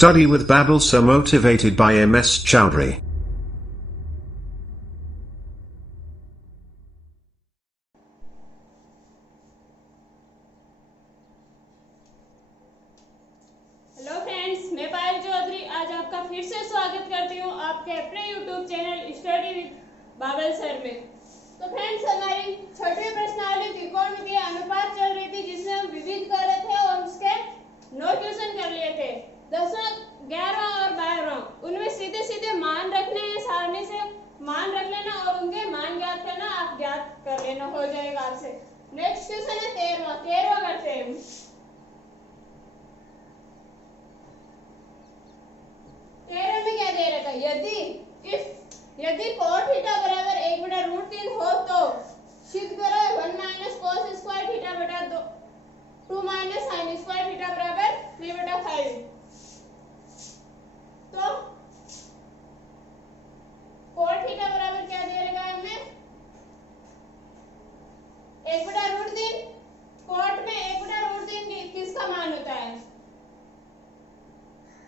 Study with Babbel, so motivated by MS Chowdhury. Hello friends, मैं पायल चौधरी आज आपका फिर से स्वागत करती हूँ आपके अपने YouTube channel study with Babal sir में। तो फ्रेंड्स, हमारी छठवीं प्रश्नावली त्रिकोणमितीय अनुपात चल रही थी, जिसमें हम विविध कर रहे थे और उसके नोटेशन कर लिए थे। 10वां, 11वां और 12वां, उनमें सीधे सीधे मान रखने हैं, सारणी से मान रख लेना और उनके मान ज्ञात करना, आप ज्ञात कर लेना, हो जाएगा आपसे। नेक्स्ट क्वेश्चन है 13वां करते हैं। में क्या दे रखा है, यदि cos थीटा बराबर 1/√3 हो तो सिद्ध करो 1 माइनस cos स्क्वायर थीटा बटा 2 माइनस sin स्क्वायर थीटा बराबर 3/5। तो cos थीटा बराबर क्या दे रखा है हमें 1/√3। cot में 1/√3 किसका मान होता है?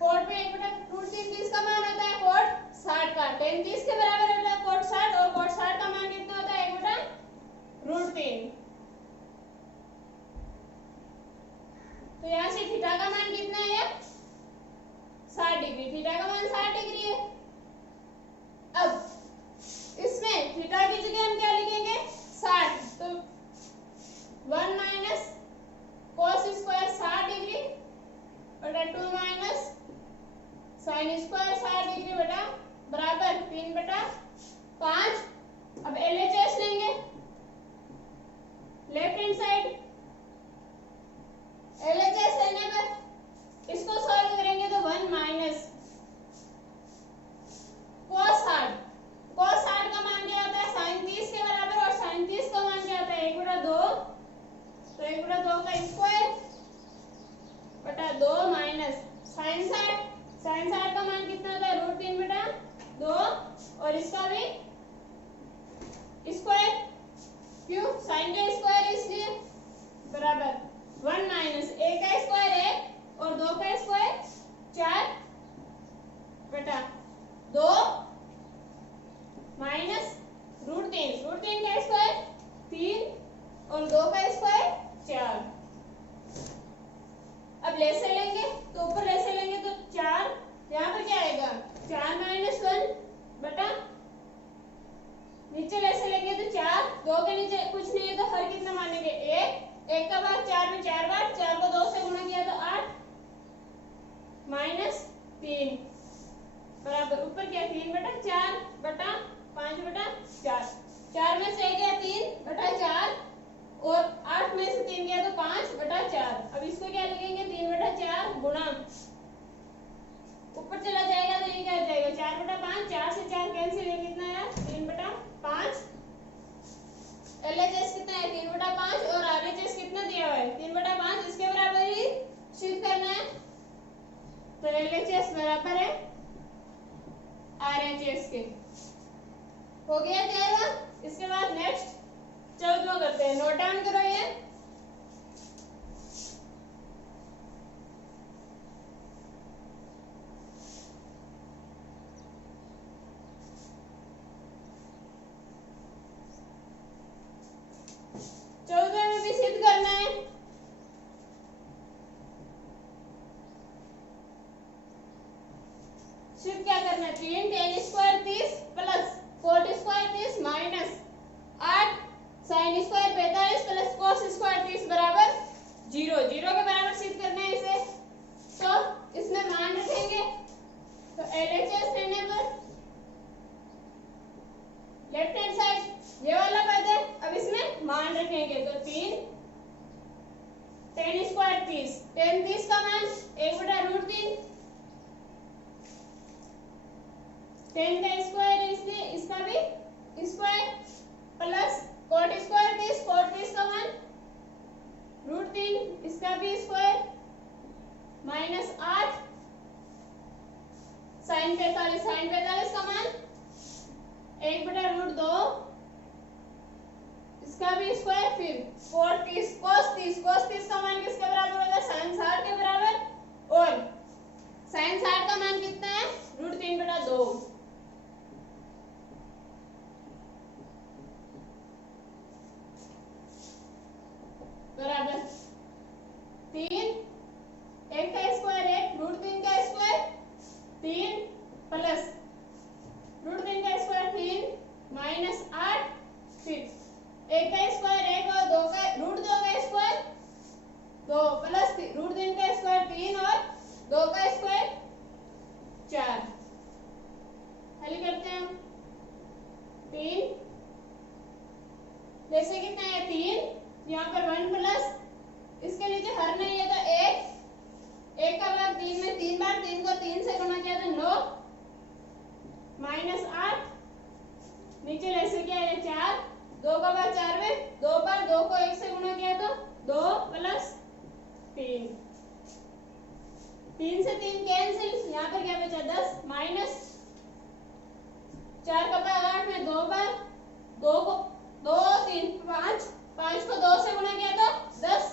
कोट में 1/√3 किसका मान होता है? कोट 60 का। tan 30 के बराबर होता है कोट 60, और कोट 60 का मान कितना होता है 1/√3। तो यहाँ से थीटा का मान कितना है 60 डिग्री। थीटा का मान 60 डिग्री है। अब इसमें थीटा की जगह हम क्या लिखेंगे 60, तो 1 माइनस cos स्क्वायर 60 डिग्री बटा 2 माइनस sin स्क्वायर 60 डिग्री बटा बराबर 3/5। अब LHS लेंगे लेफ्ट हैंड साइड। LHS लेने पर इसको सॉल्व करेंगे तो 1 माइनस cos 60 का मान क्या होता है sin 30 के बराबर, और sin 30 का मान क्या होता है 1/2, तो 1/2 का स्क्वायर बटा 2 माइनस sin 60 का मान कितना होता है √3/2, और इसका भी स्क्वायर, क्यों sin का स्क्वायर इसलिए बराबर 1 माइनस a का स्क्वायर 1 और 2 का स्क्वायर 4 बटा 2 माइनस √3 का स्क्वायर 3 और 2 का स्क्वायर 4। अब लेसे लेंगे तो ऊपर लेसे लेंगे तो 4, यहाँ पर क्या आएगा 4 माइनस 1 बटा, नीचे लेसे लेंगे तो 4, 2 के नीचे कुछ नहीं है तो हर कितना मानेंगे 1 का बाद 4 में 4 बार, 4 को 2 से गुणा किया तो 8 माइनस 3 बराबर ऊपर क्या 3/4 बटा 5/4। 4 में से गया 3/4 और 8 में से 3 गया तो 5/4। अब इसको क्या लिखेंगे 3/4 गुणा, ऊपर चला जाएगा तो ये क्या हो जाएगा 4/5, 4 से 4 कैंसिल, है कितना है 3/5। LHS कितना है 3/5 और RHS कितना दिया हुआ है 3/5, इसके बराबर ही सिद्ध करना है। तो LHS बराबर है RHS के। हो गया 13वां। इसके बाद नेक्स्ट 14वां करते हैं। नोट डाउन करो ये। सिर्फ क्या करना है 3 tan square 30 plus cot square 30 minus 8 sin square 45 plus cos square 30 बराबर 0 के बराबर सिद्ध करना है इसे। तो इसमें मान रखेंगे तो LHS लेने पर लेफ्ट हैंड साइड ये वाला पद है, अब इसमें मान रखेंगे तो 3 tan स्क्वायर 30, tan 30 का मान 1/√3, tan का स्क्वायर इसलिए इसका भी square plus cot square 30, cot 30 का मान √3, इसका भी स्क्वायर माइनस 8 sin 45 का मान 1/√2, इसका भी स्क्वायर, फिर cos 30 का मान किसके बराबर होगा sin 60 के बराबर, और sin 2 प्लस रूट 3 का स्क्वायर 3 और 2 का स्क्वायर 4। हल करते हैं हम। 3 जैसे कितना है 3, यहाँ पर 1 प्लस इसके नीचे हर नहीं है तो 1 का भाग 3 में 3 बार 3 को 3 से गुणा किया तो 9 माइनस 8 नीचे ऐसे क्या है 4, 2 का भाग 4 में 2 बार 2 को 1 से गुणा किया तो 2 प्लस 3, 3 से 3 कैंसिल, यहाँ पर क्या बचा 10 माइनस 4 का भाग 8 में 2 बार 2 को 2 3 5, 5 को 2 से गुणा किया तो 10,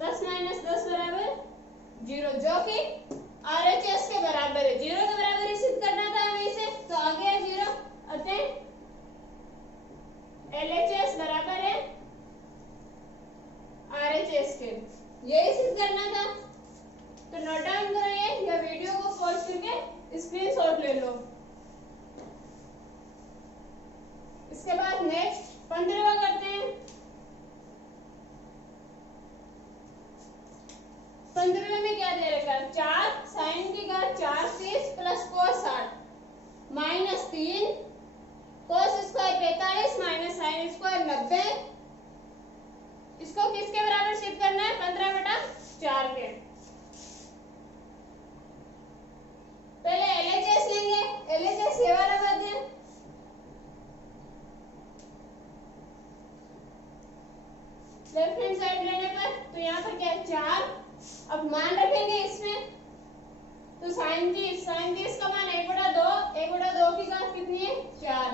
10 माइनस 10 बराबर 0, जो कि RHS के बराबर है। 0 के बराबर ही सिद्ध करना था हमें इसे, तो आ गया 0। अतः LHS बराबर है RHS के, यही सिद्ध करना था। तो नोट डाउन करो ये, या वीडियो को पॉज करके स्क्रीनशॉट ले लो। इसके बाद नेक्स्ट 15वां करते हैं। 15वें में क्या दे रखा है 4 साइन की घात 4 30 plus cos 60 minus 3 cos square 45 minus sine square 90। इसको किसके बराबर सिद्ध करना है 15/4 के। पहले LHS लेंगे, LHS ये वाला पद है, लेफ्ट हैंड साइड लेने पर तो यहाँ पर क्या है 4। अब मान रखेंगे इसमें तो साइन 30 का मान 1/2, 1/2 की घात कितनी है 4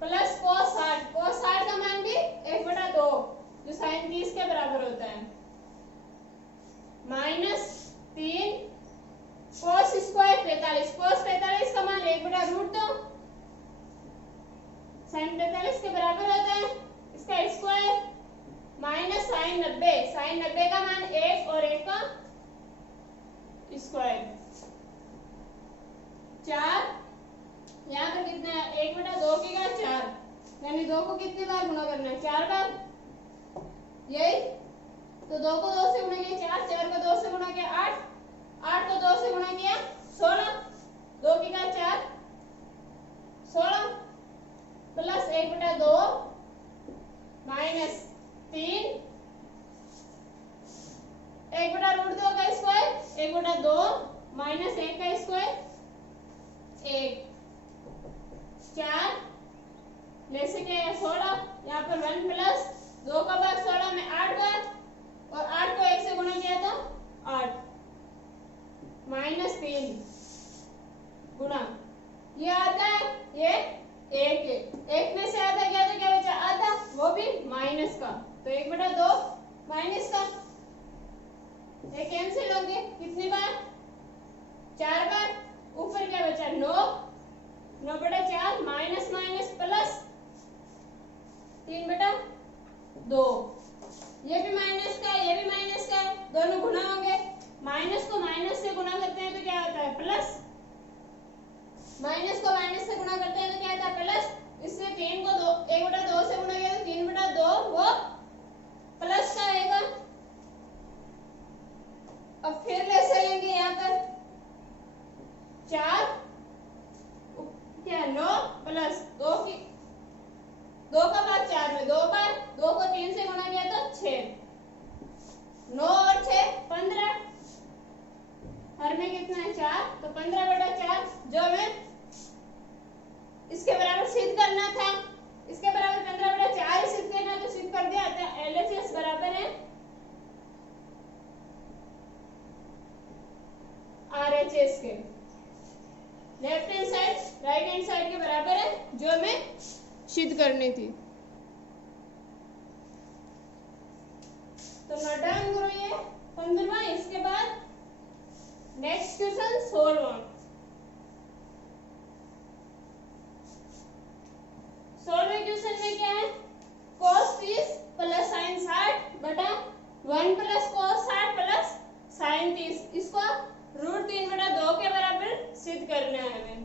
प्लस कोस 60 का मान भी 1/2 जो साइन 30 के बराबर होता है माइनस 3 कोस स्क्वायर 45, कोस 45 का मान 1/√2 साइन 45 के बराबर होता है, इसका स्क्वायर माइनस साइन 90 का मान 1 और 1 का स्क्वायर 4। यहाँ पर कितना है 1/2 की घात 4, यानी 2 को कितनी बार गुणा करना है 4 बार, यही तो 2 को 2 से गुणा किया 4, 4 को 2 से गुणा किया 8, 8 को 2 से गुणा किया 16, 2 की घात 4 16 प्लस 1/2 माइनस 3 1/√2 का स्क्वायर 1/2 माइनस 1 का स्क्वायर 1 4 जैसे क्या है 16, यहाँ पर 1 प्लस 2 का भाग 16 में 8 बार और 8 को 1 से गुणा किया तो 8 माइनस 3 गुणा ये आता है ये 1 है, 1 में से आधा गया तो क्या बचा आधा, वो भी माइनस का, तो 1/2 माइनस का ये कैंसिल होंगे कितनी बार 4 बार, ऊपर क्या बचा 9/4 माइनस माइनस प्लस 3/2, ये भी माइनस का है ये भी माइनस का है, दोनों गुणा होंगे, माइनस को माइनस से गुणा करते हैं तो क्या होता है प्लस, माइनस को माइनस से गुणा करते हैं तो क्या होता है प्लस, इससे 3 को 1/2 से गुणा किया तो 3/2 वो प्लस का आएगा। अब फिर ले लेंगे यहाँ पर 4 क्या 9 प्लस 2 का भाग 4 में 2 बार 2 को 3 से गुणा किया तो 6, 9 और 6 15, हर में कितना है 4, तो 15/4 जो हमें इसके बराबर सिद्ध करना था, इसके बराबर 15/4 ही सिद्ध करना तो सिद्ध कर दिया। LHS बराबर है RHS के, left hand side right hand side के बराबर है जो हमें सिद्ध करनी थी। तो नोट डाउन करो ये 15वां। इसके बाद नेक्स्ट क्वेश्चन 16वां। 16वें क्वेश्चन में क्या है cos 30 प्लस sin 60 बटा 1 प्लस cos 60 प्लस sin 30, इसको √3/2 के बराबर सिद्ध करना है हमें।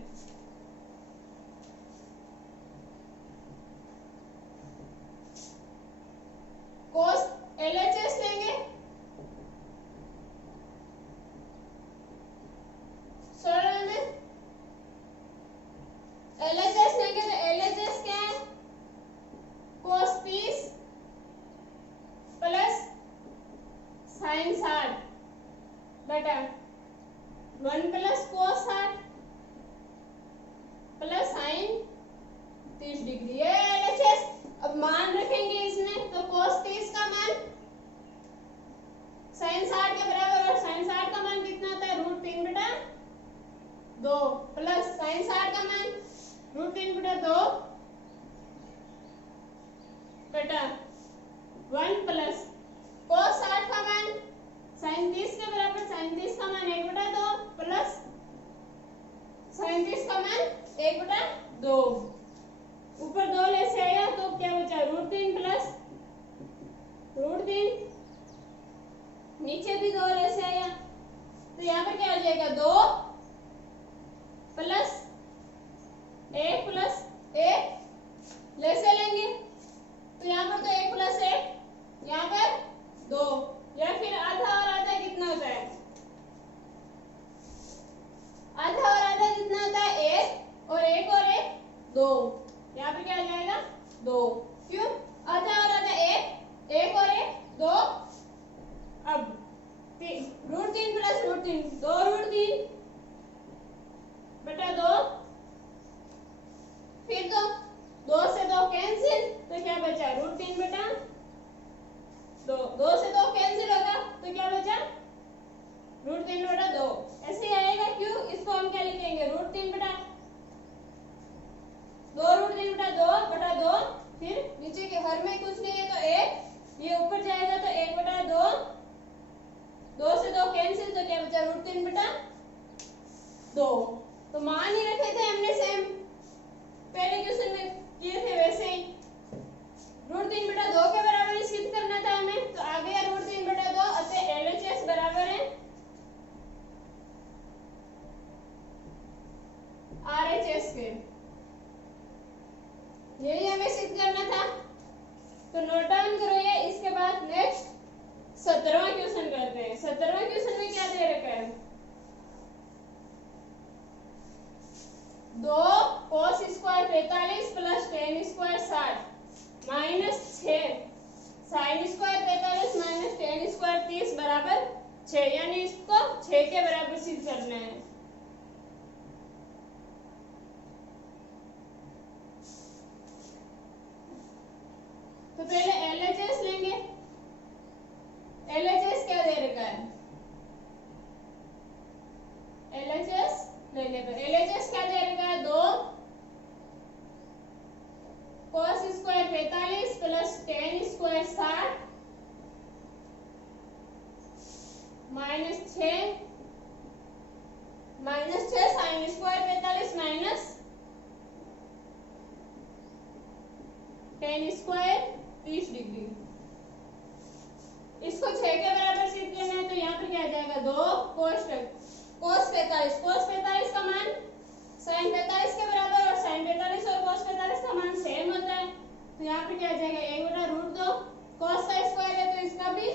साइन 60 बटा 1 plus cos 60 plus sign 30 degree. ये एलएचएस। अब मान रखेंगे इसमें तो कोस 30 का मान साइन 60 के बराबर, और साइन 60 का मान कितना होता है √3 बटा 2 प्लस साइन 60 का मान √3 बटा 2 बटा 1 प्लस कोस 60 का मान साइन 30 के बराबर, साइन 30 का मान 1 बटा 2 प्लस साइन 30 का मान 1 बटा 2। ऊपर 2 ले से आया तो क्या बचा √3 प्लस √3, नीचे भी 2 ले से आया तो यहाँ पर क्या हो जाएगा 2 प्लस 1 प्लस 1 ले से लेंगे तो यहाँ पर तो 1 प्लस 1 यहाँ पर 2, या फिर आधा और आधा कितना होता है, आधा और आधा कितना होता है 1 और 1 2, यहाँ पे क्या आ जाएगा 2। क्यों आधा और आधा 1 और 1 2। अब √3 प्लस √3 2 √3 बटा 2, फिर तो 2 से 2 कैंसिल तो क्या बचा √3 बटा 2, 2 से 2 कैंसिल होगा तो क्या बचा √3 बटा 2। ऐसे ही आएगा। क्यों इसको हम क्या लिखेंगे √3 बटा 2 √3 बटा 2 फिर नीचे के हर में कुछ नहीं है तो 1, ये ऊपर जाएगा तो 1 बटा 2, 2 से 2 कैंसिल तो क्या बचा √3 बटा 2। तो मान ही रखे थे हमने सेम पहले क्वेश्चन में किए थे वैसे ही। √3 बटा 2 के बराबर ही सिद्ध करना था हमें, तो आ गया √3 बटा 2, अतः LHS बराबर है RHS के। यही हमें सिद्ध करना था, तो नोट डाउन करो ये। इसके बाद नेक्स्ट 17वां क्वेश्चन करते हैं। 17वां क्वेश्चन में क्या दे रखा है 2 cos square 45 plus tan square 60 minus 6 sin square 45 minus tan square 30 बराबर 6, यानी इसको 6 के बराबर सिद्ध करना है। तो पहले LHS लेंगे। LHS क्या दे रखा है, LHS लेंगे तो LHS क्या दे रखा है 2 cos square 45 plus tan square 60 minus 6 sin square 45 minus tan square 30 degree. इसको 6 के बराबर सिद्ध करना है तो यहाँ पर क्या आ जाएगा 2 cos 45 का मान sin 45 के बराबर, और sin 45 और cos 45 का मान सेम होता है तो यहाँ पे क्या आ जाएगा 1 बटा √2, cos का स्क्वायर है तो इसका भी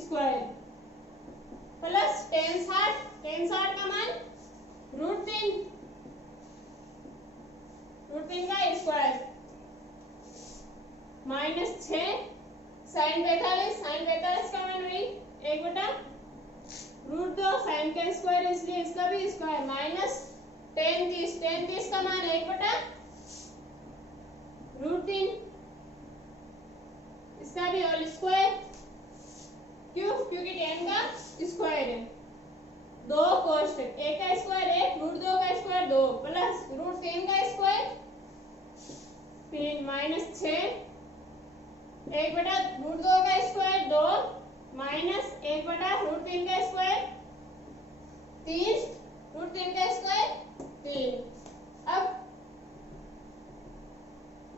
स्क्वायर प्लस tan 60 का मान √3 का स्क्वायर माइनस 6 sin 45 का मान वही 1 बटा √2, sin का स्क्वायर इसलिए इसका भी स्क्वायर माइनस tan 30 का मान 1 बटा √3, इसका भी होल स्क्वायर। क्यों क्योंकि tan का स्क्वायर है। 2 कोष्टक 1 का स्क्वायर 1 √2 का स्क्वायर 2 प्लस √3 का स्क्वायर 3 माइनस 6 1 बटा √2 का स्क्वायर 2 माइनस 1 बटा √3 का स्क्वायर 3 √3 का स्क्वायर 3। अब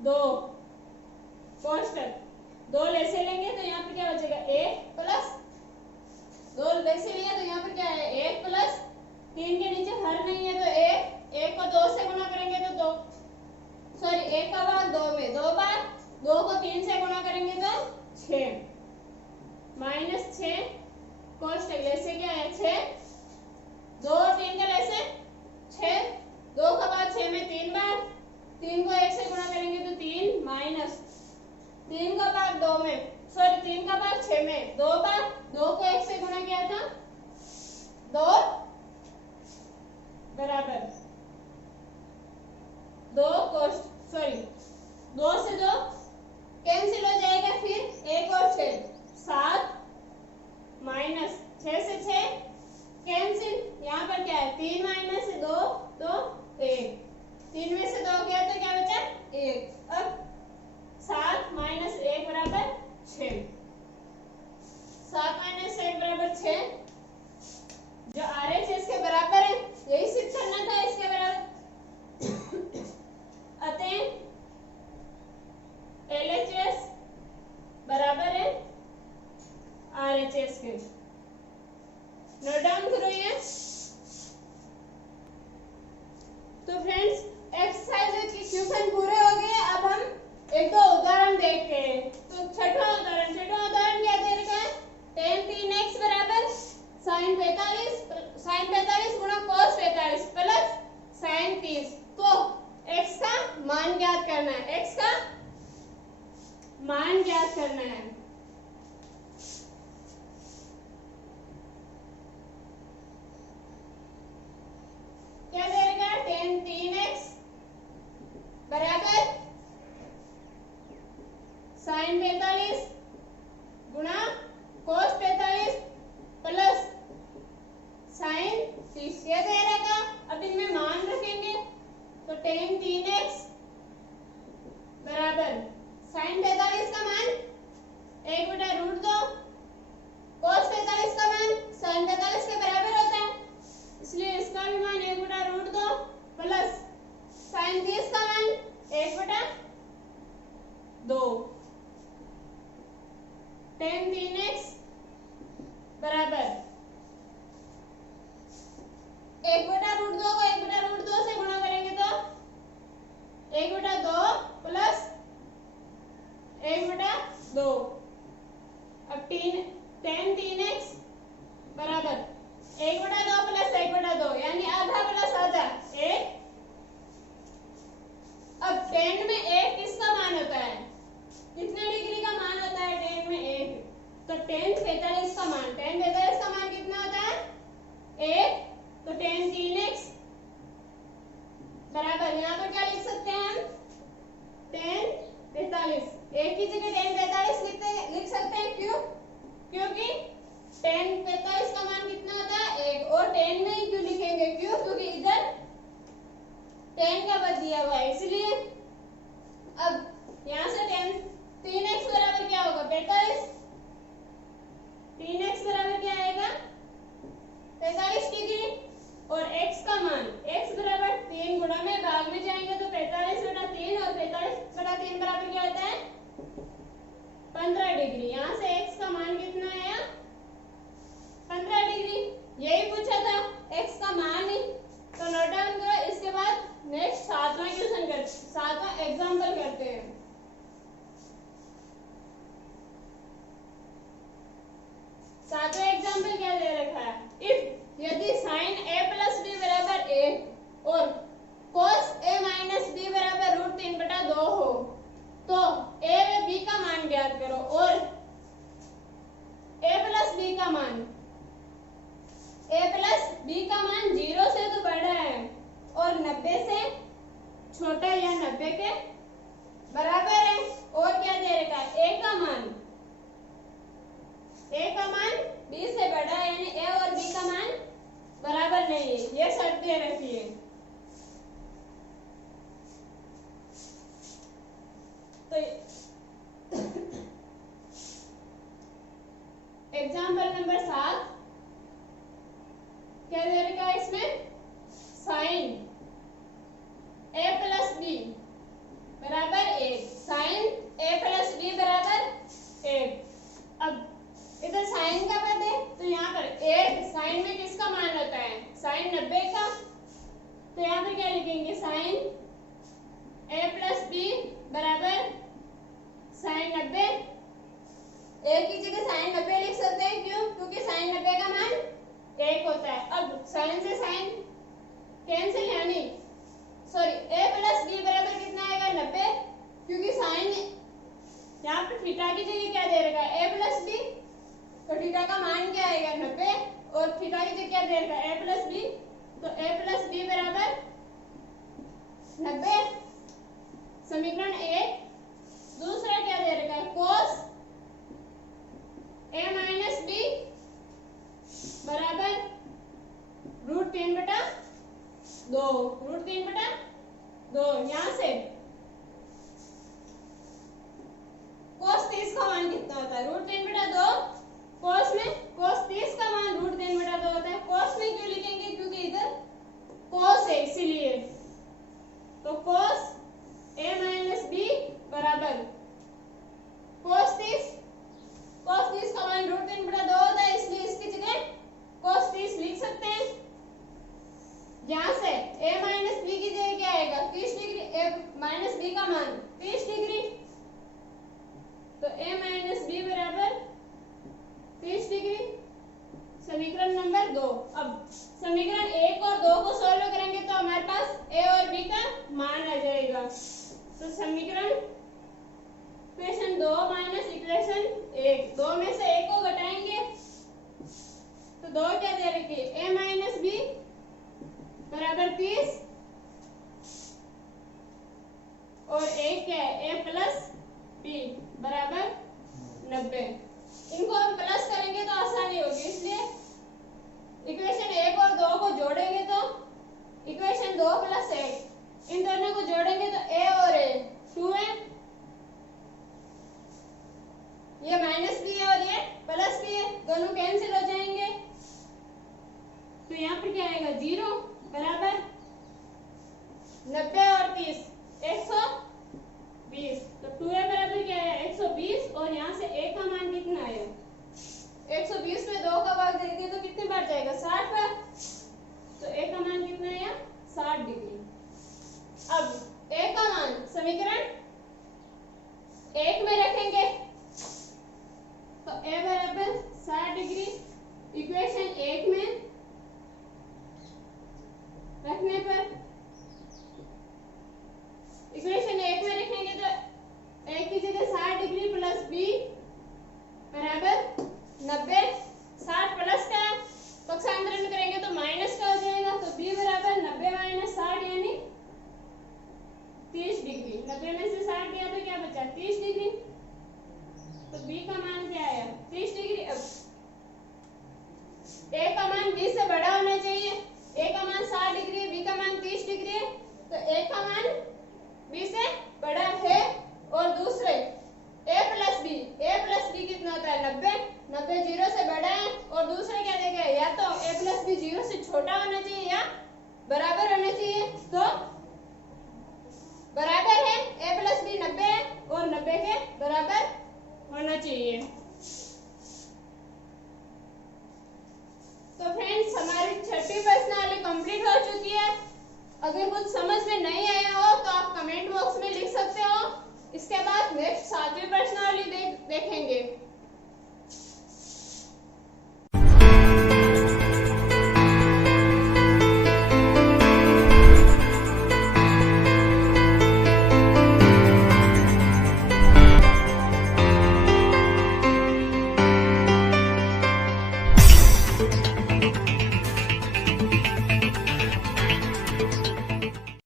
2 कोष्टक 2 लेसे लेंगे तो यहाँ पे क्या बचेगा 1 प्लस 2 लेसे लिया तो यहाँ पे क्या है 1 प्लस 3 के नीचे हर नहीं है तो 1 को 2 से गुणा करेंगे तो 2 सॉरी 1 का भाग 2 में 2 बार 2 को 3 से गुणा करेंगे तो 6 माइनस 6 कोष्टक लेसे क्या है 6 2 और 3 का लेसे 6 2 का भाग 6 में 3 बार 3 को 1 से गुणा करेंगे तो 3 माइनस 3 का भाग भाग 2 में, सॉरी 3 का भाग 6 में, 2 बार 2 को 1 से गुणा किया था, 2 बराबर 2 cos, सॉरी 2 से 2 कैंसिल हो जाएगा, फिर 1 और 6 7 माइनस 6 से 6 कैंसिल, यहाँ पर क्या है 3 माइनस 2 तो 1, 3 में से 2 गया तो क्या बचा 1। अब 7 माइनस 1 बराबर 6, 7 माइनस 1 बराबर 6, जो RHS के बराबर है, यही सिद्ध करना था इसके बराबर। अतः LHS बराबर है RHS के। नोट डाउन करो ये। तो फ्रेंड्स एक्सरसाइज के क्वेश्चन पूरे हो गए। अब हम एक दो उदाहरण देखते हैं। तो छठवां उदाहरण क्या दे रखा है, tan 3x बराबर sin 45 गुणा cos 45 प्लस sin 30। तो x का मान ज्ञात करना है, x का मान ज्ञात करना है। क्या दे रखा है, tan 3x बराबर sin 45 गुणा cos 45 प्लस sin 30 ये दे रखा। अब इनमें मान रखेंगे तो tan 3x बराबर sin 45 का मान 1/√2, cos 45 का मान sin 45 के बराबर होता है, इसलिए इसका भी मान 1/√2 प्लस sin 30 का मान 1/2। tan 3x बराबर 1/√2 को 1/√2 से गुणा करेंगे तो 1/2 प्लस 1/2। अब tan 3x बराबर 1/2 प्लस 1/2 यानी आधा प्लस आधा 1। अब tan में 1 किसका मान होता है, कितने डिग्री का मान होता है tan में 1, तो tan 45 का मान कितना होता है 1। तो tan 3x बराबर यहाँ पर क्या लिख सकते हैं हम, tan 45, एक ही जगह tan 45 लिख सकते हैं, क्यों, क्योंकि tan 45 का मान कितना होता है 1, और tan में ही क्यों लिखेंगे, क्यों, क्योंकि इधर tan का पद दिया हुआ है इसलिए। अब यहाँ से tan 3x बराबर क्या होगा 45, 3x बराबर क्या आएगा 45 डिग्री, और x का मान x बराबर 3 गुणा में भाग में जाएंगे तो 45/3, और 45/3 बराबर क्या होता है 15 डिग्री। यहाँ से x का मान कितना आया 15 डिग्री, यही पूछा था x का मान ही। तो नोट डाउन करो। इसके बाद नेक्स्ट सातवां एग्जांपल करते हैं। सातवां एग्जांपल क्या दे रखा है, इफ यदि sin a प्लस b बराबर 1 और cos a माइनस b बराबर √3/2 हो तो a व b का मान ज्ञात करो, और a प्लस b का मान 0 से तो बड़ा है और 90 से छोटा या 90 के बराबर है। और क्या दे रखा है, a का मान b से बड़ा है, यानी a और b का मान बराबर नहीं है, ये शर्त दे रखी है। तो एग्जाम्पल नंबर 7 क्या दे रखा है, इसमें sin a प्लस b बराबर 1, sin a प्लस b बराबर 1। अब इधर साइन का पद है तो यहाँ पर 1 साइन में किसका मान होता है साइन 90 का, तो यहाँ पर क्या लिखेंगे साइन a प्लस b बराबर साइन 90, एक ही जगह साइन 90 लिख सकते हैं, क्यों, क्योंकि साइन 90 का मान 1 होता है। अब साइन से साइन कैंसिल, यानी सॉरी a प्लस b बराबर कितना आएगा 90, क्योंकि साइन यहाँ पर थीटा की जगह क्या दे रखा है, a प्लस बी, तो थीटा का मान क्या आएगा 90 और थीटा की जगह क्या दे रखा है a प्लस बी, तो a प्लस बी बराबर 90। समीकरण 1। दूसरा क्या दे रखा है cos a माइनस बी बराबर √3/2, √3/2। यहाँ से cos 30 का मान कितना होता है, √3/2। cos में cos 30 का मान √3/2 होता है। cos में क्यों लिखेंगे, क्योंकि इधर cos है इसीलिए। तो cos a माइनस बी बराबर cos 30 का मान √3/2 होता है, इसलिए इसकी जगह cos 30 लिख सकते हैं। यहाँ से a माइनस बी की जगह क्या आएगा 30 डिग्री, a माइनस बी का मान 30 डिग्री, तो a माइनस बी बराबर 30 डिग्री। समीकरण नंबर 2। अब समीकरण 1 और 2 को सॉल्व करेंगे तो हमारे पास a और b का मान आ जाएगा। तो समीकरण इक्वेशन 2 माइनस इक्वेशन 1, 2 में से 1 को घटाएंगे तो 2 क्या दे रखी है a माइनस बी बराबर 30 और 1 क्या है a प्लस बी बराबर 90। इनको हम प्लस करेंगे तो आसानी होगी, इसलिए इक्वेशन 1 और 2 को जोड़ेंगे तो इक्वेशन 2 प्लस 1, इन दोनों को जोड़ेंगे तो a और a 2a, ये माइनस बी है और ये प्लस बी है, दोनों कैंसिल हो जाएंगे। तो यहाँ पर क्या आएगा 0 बराबर 90 और 30 120, तो 2a बराबर क्या है 120 और यहाँ से a का मान कितना आया 120 में 2 का भाग देंगे तो कितने बार जाएगा 60 बार, तो a का मान कितना आया 60 डिग्री। अब a का मान समीकरण 1 में रखेंगे तो a बराबर 60 डिग्री, इक्वेशन 1 में रखने पर इक्वेशन 1 में रखेंगे तो a की जगह 60 डिग्री प्लस b बराबर 90, 60 प्लस का पक्षांतरण करेंगे तो माइनस का हो जाएगा, तो b बराबर 90 माइनस 60 यानी 30 डिग्री। 90 में से 60 गया तो क्या बचा 30 डिग्री, तो b का मान क्या आया 30 डिग्री। अब a का मान b से बड़ा होना चाहिए, a का मान 60 डिग्री है, b का मान 30 डिग्री है, तो a का मान b से बड़ा है। और दूसरे a प्लस b कितना होता है 90 0 से बड़ा है, और दूसरे क्या देगा या तो a प्लस बी 0 से छोटा होना चाहिए या बराबर होना चाहिए, तो बराबर है a प्लस बी 90 है और 90 के बराबर होना चाहिए। तो फ्रेंड्स हमारी छठी प्रश्नावली कंप्लीट हो चुकी है। अगर कुछ समझ में नहीं आया हो तो आप कमेंट बॉक्स में लिख सकते हो। इसके बाद नेक्स्ट 7वीं प्रश्नावली देखेंगे।